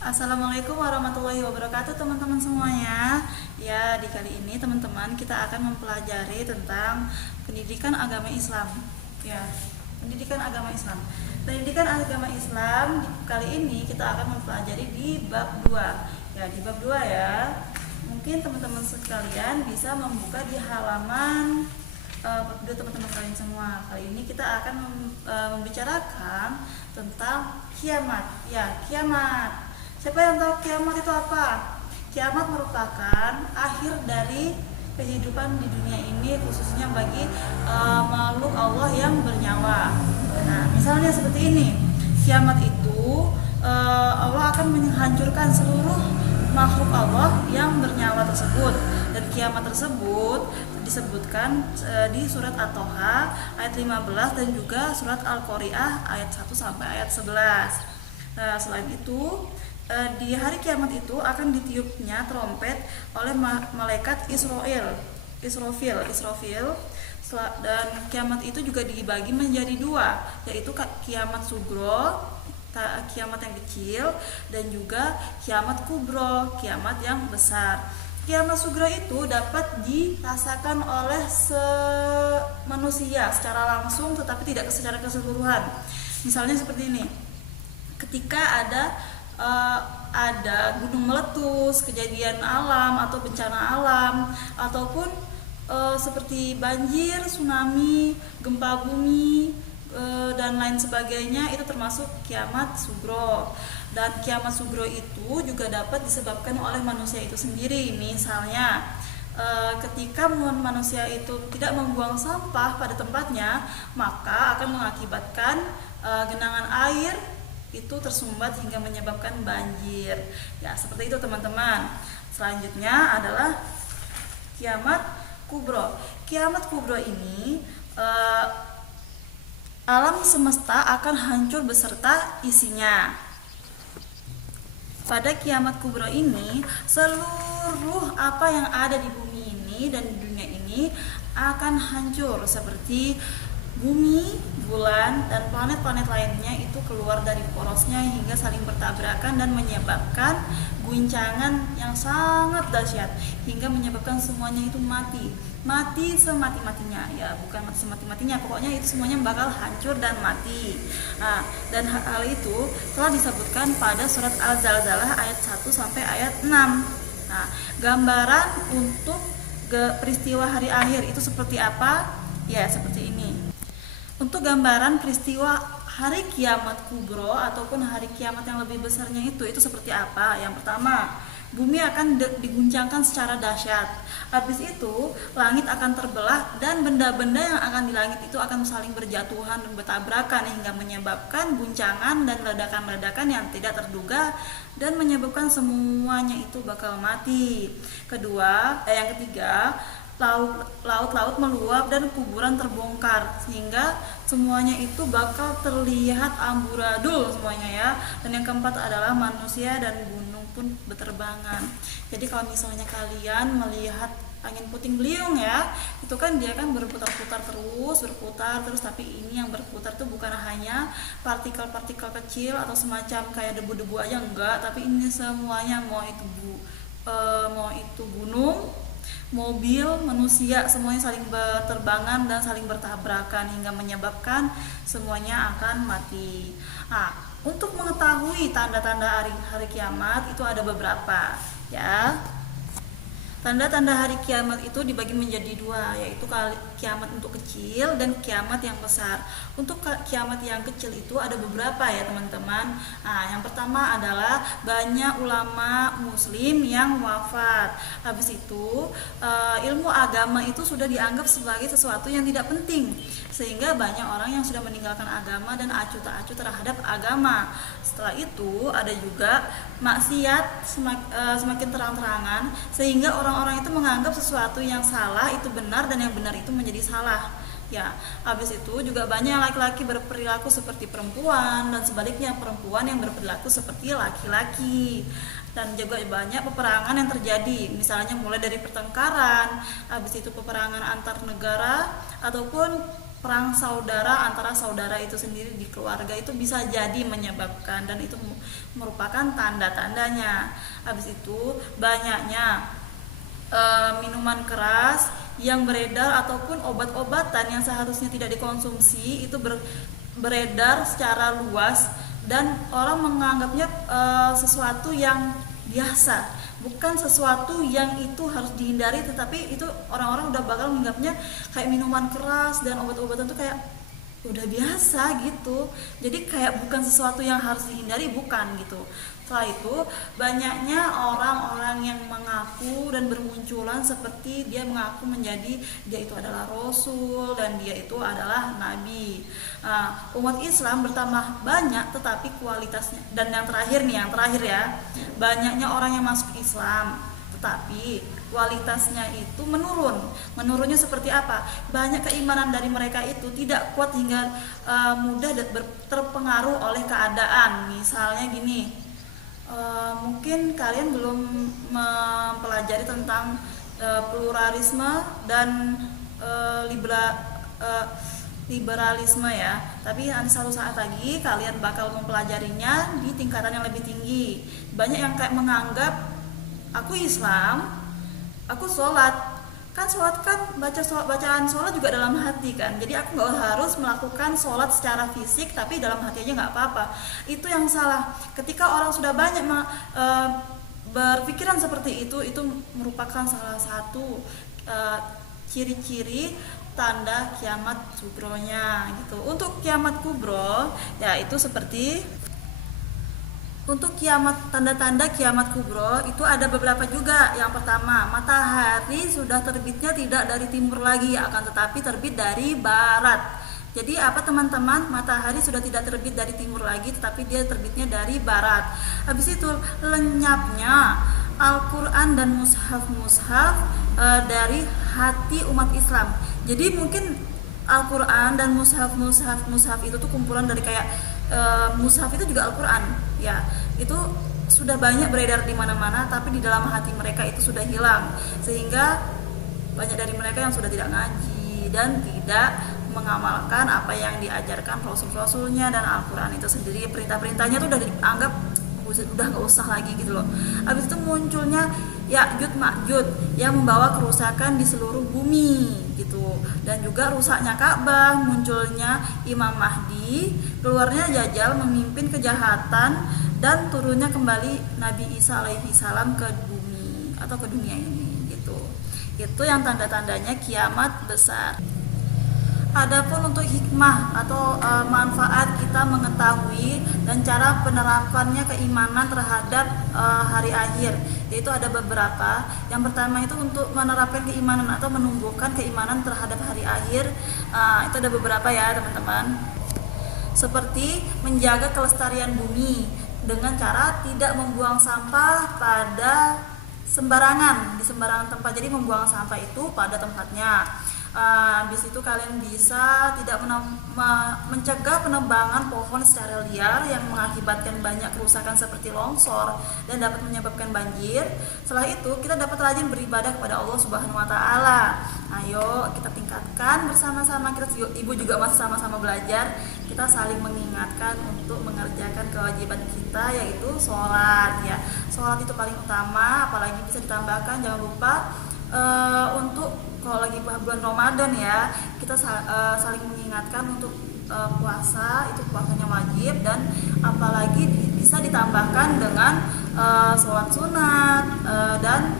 Assalamualaikum warahmatullahi wabarakatuh teman-teman semuanya. Ya, di kali ini teman-teman kita akan mempelajari tentang pendidikan agama Islam. Ya, pendidikan agama Islam. Pendidikan agama Islam kali ini kita akan mempelajari di bab 2. Ya, di bab 2 ya. Mungkin teman-teman sekalian bisa membuka di halaman bab 2 teman-teman kalian semua. Kali ini kita akan membicarakan tentang kiamat. Ya, kiamat. Siapa yang tahu kiamat itu apa? Kiamat merupakan akhir dari kehidupan di dunia ini, khususnya bagi makhluk Allah yang bernyawa. Nah, misalnya seperti ini. Kiamat itu Allah akan menghancurkan seluruh makhluk Allah yang bernyawa tersebut. Dan kiamat tersebut disebutkan di surat At-Toha ayat 15 dan juga surat Al-Qari'ah ayat 1 sampai ayat 11. Nah, selain itu di hari kiamat itu akan ditiupnya trompet oleh malaikat Israfil. Dan kiamat itu juga dibagi menjadi dua, yaitu kiamat sugro, kiamat yang kecil, dan juga kiamat kubro, kiamat yang besar. Kiamat sugro itu dapat dirasakan oleh manusia secara langsung, tetapi tidak secara keseluruhan. Misalnya seperti ini, ketika ada gunung meletus, kejadian alam atau bencana alam, ataupun seperti banjir, tsunami, gempa bumi, dan lain sebagainya, itu termasuk kiamat sugro. Dan kiamat sugro itu juga dapat disebabkan oleh manusia itu sendiri. Misalnya ketika manusia itu tidak membuang sampah pada tempatnya, maka akan mengakibatkan genangan air itu tersumbat hingga menyebabkan banjir. Ya, seperti itu teman-teman. Selanjutnya adalah kiamat kubro. Kiamat kubro ini alam semesta akan hancur beserta isinya. Pada kiamat kubro ini, seluruh apa yang ada di bumi ini dan di dunia ini akan hancur, seperti bumi, bulan, dan planet-planet lainnya itu keluar dari porosnya hingga saling bertabrakan dan menyebabkan guncangan yang sangat dahsyat hingga menyebabkan semuanya itu mati semati-matinya. Ya, bukan mati semati-matinya, pokoknya itu semuanya bakal hancur dan mati. Nah, dan hal itu telah disebutkan pada surat Al-Zalzalah ayat 1 sampai ayat 6. Nah, gambaran untuk peristiwa hari akhir itu seperti apa? Ya, seperti ini. Untuk gambaran peristiwa hari kiamat kubro ataupun hari kiamat yang lebih besarnya itu seperti apa? Yang pertama, bumi akan diguncangkan secara dahsyat. Habis itu, langit akan terbelah dan benda-benda yang akan di langit itu akan saling berjatuhan dan bertabrakan hingga menyebabkan guncangan dan ledakan-ledakan yang tidak terduga dan menyebabkan semuanya itu bakal mati. Yang ketiga, laut-laut meluap dan kuburan terbongkar sehingga semuanya itu bakal terlihat amburadul semuanya ya. Dan yang keempat adalah manusia dan gunung pun berterbangan. Jadi kalau misalnya kalian melihat angin puting beliung ya, itu kan dia kan berputar terus, tapi ini yang berputar tuh bukan hanya partikel-partikel kecil atau semacam kayak debu-debu aja, enggak, tapi ini semuanya, mau itu gunung, mobil, manusia, semuanya saling berterbangan dan saling bertabrakan hingga menyebabkan semuanya akan mati. Nah, untuk mengetahui tanda-tanda hari kiamat itu ada beberapa ya. Tanda-tanda hari kiamat itu dibagi menjadi dua, yaitu kiamat untuk kecil dan kiamat yang besar. Untuk kiamat yang kecil itu ada beberapa ya teman-teman. Nah, yang pertama adalah banyak ulama muslim yang wafat. Habis itu ilmu agama itu sudah dianggap sebagai sesuatu yang tidak penting, sehingga banyak orang yang sudah meninggalkan agama dan acuh tak acuh terhadap agama. Setelah itu ada juga maksiat semakin terang-terangan sehingga orang-orang itu menganggap sesuatu yang salah itu benar dan yang benar itu menjadi salah. Ya, habis itu juga banyak laki-laki berperilaku seperti perempuan dan sebaliknya perempuan yang berperilaku seperti laki-laki. Dan juga banyak peperangan yang terjadi, misalnya mulai dari pertengkaran, habis itu peperangan antar negara ataupun perang saudara antara saudara itu sendiri di keluarga itu bisa jadi menyebabkan, dan itu merupakan tanda-tandanya. Habis itu banyaknya minuman keras yang beredar ataupun obat-obatan yang seharusnya tidak dikonsumsi itu beredar secara luas, dan orang menganggapnya sesuatu yang biasa, bukan sesuatu yang itu harus dihindari, tetapi itu orang-orang udah bakal menganggapnya kayak minuman keras dan obat-obatan tuh kayak udah biasa gitu. Jadi kayak bukan sesuatu yang harus dihindari, bukan gitu. Setelah itu banyaknya orang-orang yang mengaku dan bermunculan seperti dia mengaku menjadi dia itu adalah Rasul dan dia itu adalah Nabi. Umat Islam bertambah banyak tetapi kualitasnya, dan yang terakhir ya, banyaknya orang yang masuk Islam tetapi kualitasnya itu menurunnya seperti apa? Banyak keimanan dari mereka itu tidak kuat hingga mudah terpengaruh oleh keadaan. Misalnya gini, mungkin kalian belum mempelajari tentang pluralisme dan liberalisme ya, tapi nanti suatu saat lagi kalian bakal mempelajarinya di tingkatan yang lebih tinggi. Banyak yang kayak menganggap aku Islam, aku sholat kan bacaan sholat juga dalam hati kan, jadi aku nggak harus melakukan sholat secara fisik tapi dalam hati aja nggak apa-apa. Itu yang salah. Ketika orang sudah banyak berpikiran seperti itu merupakan salah satu ciri-ciri tanda kiamat kubronya gitu. Untuk kiamat kubro ya itu seperti untuk tanda-tanda kiamat kubro itu ada beberapa juga. Yang pertama, matahari sudah terbitnya tidak dari timur lagi, akan tetapi terbit dari barat. Jadi apa teman-teman? Matahari sudah tidak terbit dari timur lagi, tetapi dia terbitnya dari barat. Habis itu lenyapnya Al-Quran dan mushaf-mushaf dari hati umat Islam. Jadi mungkin Al-Quran dan mushaf itu tuh kumpulan dari kayak mushaf itu juga Al-Quran ya, itu sudah banyak beredar di mana-mana, tapi di dalam hati mereka itu sudah hilang, sehingga banyak dari mereka yang sudah tidak ngaji dan tidak mengamalkan apa yang diajarkan rasul-rasulnya dan Al-Quran itu sendiri. Perintah-perintahnya tuh udah dianggap udah nggak usah lagi gitu loh. Habis itu munculnya Ya'juj Ma'juj yang membawa kerusakan di seluruh bumi gitu, dan juga rusaknya Ka'bah, munculnya Imam Mahdi, keluarnya Dajjal memimpin kejahatan, dan turunnya kembali Nabi Isa alaihi salam ke bumi atau ke dunia ini gitu. Itu yang tanda-tandanya kiamat besar. Adapun untuk hikmah atau manfaat kita mengetahui dan cara penerapannya keimanan terhadap hari akhir, yaitu ada beberapa. Yang pertama itu untuk menerapkan keimanan atau menumbuhkan keimanan terhadap hari akhir, itu ada beberapa ya teman-teman. Seperti menjaga kelestarian bumi dengan cara tidak membuang sampah pada sembarangan, di sembarangan tempat. Jadi membuang sampah itu pada tempatnya. Habis itu kalian bisa tidak mencegah penebangan pohon secara liar yang mengakibatkan banyak kerusakan seperti longsor dan dapat menyebabkan banjir. Setelah itu kita dapat rajin beribadah kepada Allah Subhanahu wa taala. Ayo kita tingkatkan bersama-sama, ibu juga masih sama-sama belajar. Kita saling mengingatkan untuk mengerjakan kewajiban kita, yaitu sholat ya. Sholat itu paling utama, apalagi bisa ditambahkan jangan lupa untuk kalau lagi bulan Ramadan ya, kita saling mengingatkan untuk puasa, itu puasanya wajib, dan apalagi bisa ditambahkan dengan sholat sunat dan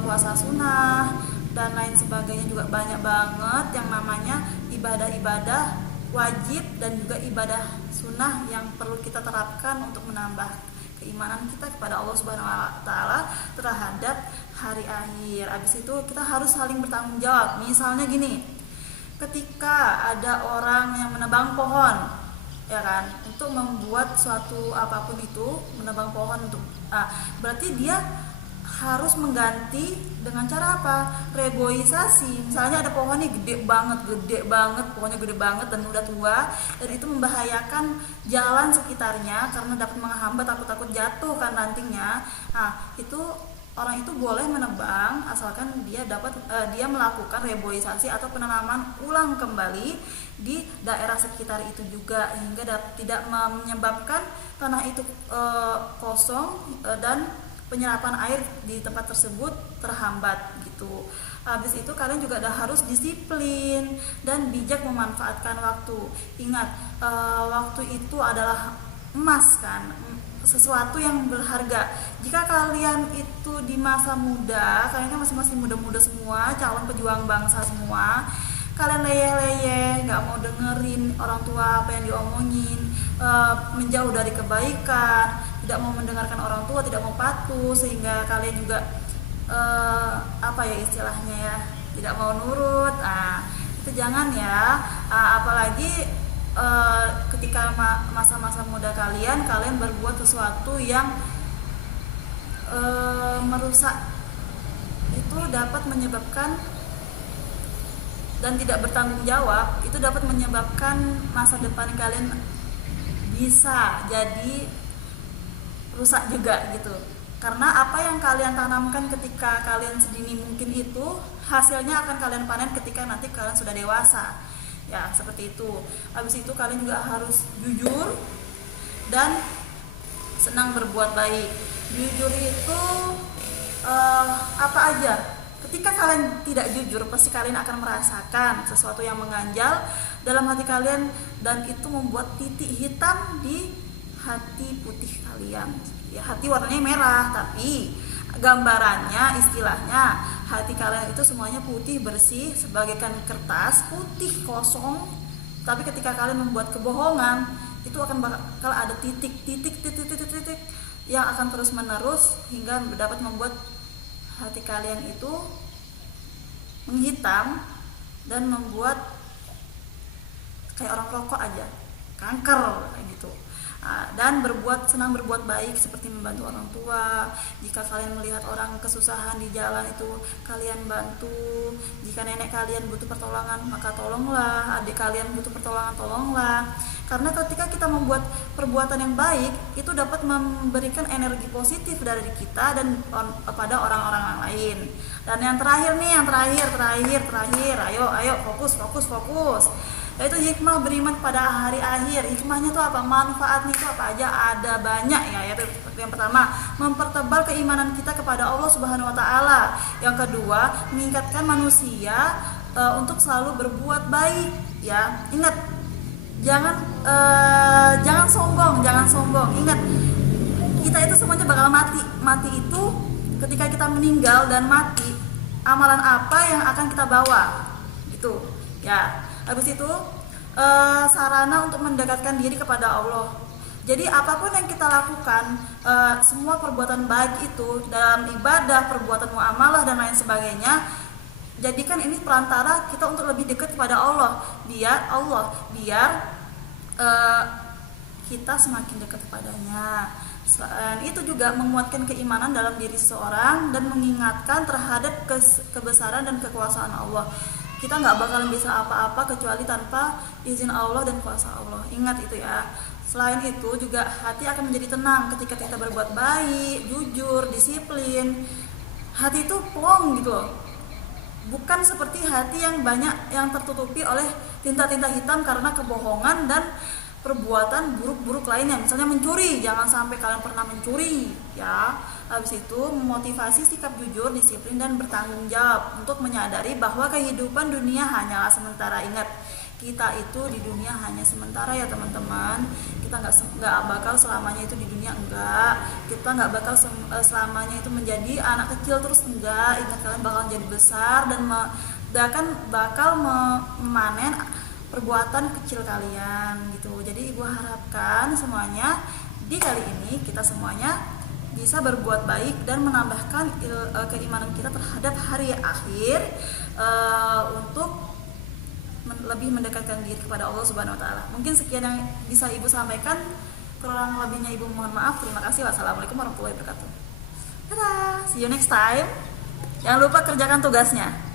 puasa sunnah dan lain sebagainya. Juga banyak banget yang namanya ibadah-ibadah wajib dan juga ibadah sunnah yang perlu kita terapkan untuk menambah keimanan kita kepada Allah Subhanahu wa taala terhadap hari akhir. Habis itu kita harus saling bertanggung jawab. Misalnya gini, ketika ada orang yang menebang pohon, ya kan, untuk membuat suatu apapun itu, menebang pohon untuk berarti dia harus mengganti dengan cara apa? Reboisasi. Misalnya ada pohon nih gede banget, pohonnya gede banget dan udah tua, dan itu membahayakan jalan sekitarnya karena dapat menghambat, takut jatuh kan rantingnya. Itu orang itu boleh menebang asalkan dia melakukan reboisasi atau penanaman ulang kembali di daerah sekitar itu juga, hingga tidak menyebabkan tanah itu kosong dan penyerapan air di tempat tersebut terhambat gitu. Habis itu kalian juga harus disiplin dan bijak memanfaatkan waktu. Ingat, waktu itu adalah emas kan, sesuatu yang berharga. Jika kalian itu di masa muda, kalian kan masih muda-muda semua, calon pejuang bangsa semua, kalian leyeh-leyeh, nggak mau dengerin orang tua apa yang diomongin, menjauh dari kebaikan, tidak mau mendengarkan orang tua, tidak mau patuh, sehingga kalian juga apa ya istilahnya ya, tidak mau nurut. Itu jangan ya. Apalagi ketika masa-masa muda kalian berbuat sesuatu yang merusak, itu dapat menyebabkan dan tidak bertanggung jawab, itu dapat menyebabkan masa depan kalian bisa jadi rusak juga gitu. Karena apa yang kalian tanamkan ketika kalian sedini mungkin itu hasilnya akan kalian panen ketika nanti kalian sudah dewasa. Ya, seperti itu. Habis itu kalian juga harus jujur dan senang berbuat baik. Jujur itu apa aja. Ketika kalian tidak jujur, pasti kalian akan merasakan sesuatu yang mengganjal dalam hati kalian, dan itu membuat titik hitam di hati putih kalian. Ya, hati warnanya merah, tapi gambarannya, istilahnya, hati kalian itu semuanya putih bersih sebagaikan kertas putih kosong. Tapi ketika kalian membuat kebohongan, itu akan bakal ada titik yang akan terus menerus hingga dapat membuat hati kalian itu menghitam dan membuat kayak orang rokok aja, kanker kayak gitu. Dan senang berbuat baik seperti membantu orang tua. Jika kalian melihat orang kesusahan di jalan, itu kalian bantu. Jika nenek kalian butuh pertolongan, maka tolonglah. Adik kalian butuh pertolongan, tolonglah. Karena ketika kita membuat perbuatan yang baik, itu dapat memberikan energi positif dari kita dan pada orang-orang lain. Dan yang terakhir nih, ayo fokus. Yaitu hikmah beriman pada hari akhir. Hikmahnya itu apa? Manfaatnya itu apa aja? Ada banyak ya. Yaitu yang pertama, mempertebal keimanan kita kepada Allah Subhanahu wa taala. Yang kedua, meningkatkan manusia untuk selalu berbuat baik ya. Ingat, jangan sombong. Ingat, kita itu semuanya bakal mati. Mati itu ketika kita meninggal dan mati, amalan apa yang akan kita bawa? Gitu ya. Habis itu sarana untuk mendekatkan diri kepada Allah. Jadi apapun yang kita lakukan, semua perbuatan baik itu dalam ibadah, perbuatan muamalah dan lain sebagainya, jadikan ini perantara kita untuk lebih dekat kepada Allah, biar kita semakin dekat kepadanya. Selain itu juga menguatkan keimanan dalam diri seseorang dan mengingatkan terhadap kebesaran dan kekuasaan Allah. Kita nggak bakalan bisa apa-apa kecuali tanpa izin Allah dan kuasa Allah. Ingat itu ya. Selain itu juga hati akan menjadi tenang ketika kita berbuat baik, jujur, disiplin. Hati itu plong gitu loh. Bukan seperti hati yang banyak yang tertutupi oleh tinta-tinta hitam karena kebohongan dan perbuatan buruk-buruk lainnya. Misalnya mencuri, jangan sampai kalian pernah mencuri ya. Habis itu memotivasi sikap jujur, disiplin dan bertanggung jawab untuk menyadari bahwa kehidupan dunia hanyalah sementara. Ingat, kita itu di dunia hanya sementara ya teman-teman. Kita nggak bakal selamanya itu di dunia, enggak. Kita nggak bakal selamanya itu menjadi anak kecil terus, enggak. Ingat, kalian bakal jadi besar dan bakal memanen perbuatan kecil kalian gitu. Jadi ibu harapkan semuanya di kali ini kita semuanya bisa berbuat baik dan menambahkan keimanan kita terhadap hari akhir, untuk lebih mendekatkan diri kepada Allah Subhanahu wa taala. Mungkin sekian yang bisa ibu sampaikan, kurang lebihnya ibu mohon maaf. Terima kasih. Wassalamualaikum warahmatullahi wabarakatuh. Dadah, see you next time. Jangan lupa kerjakan tugasnya.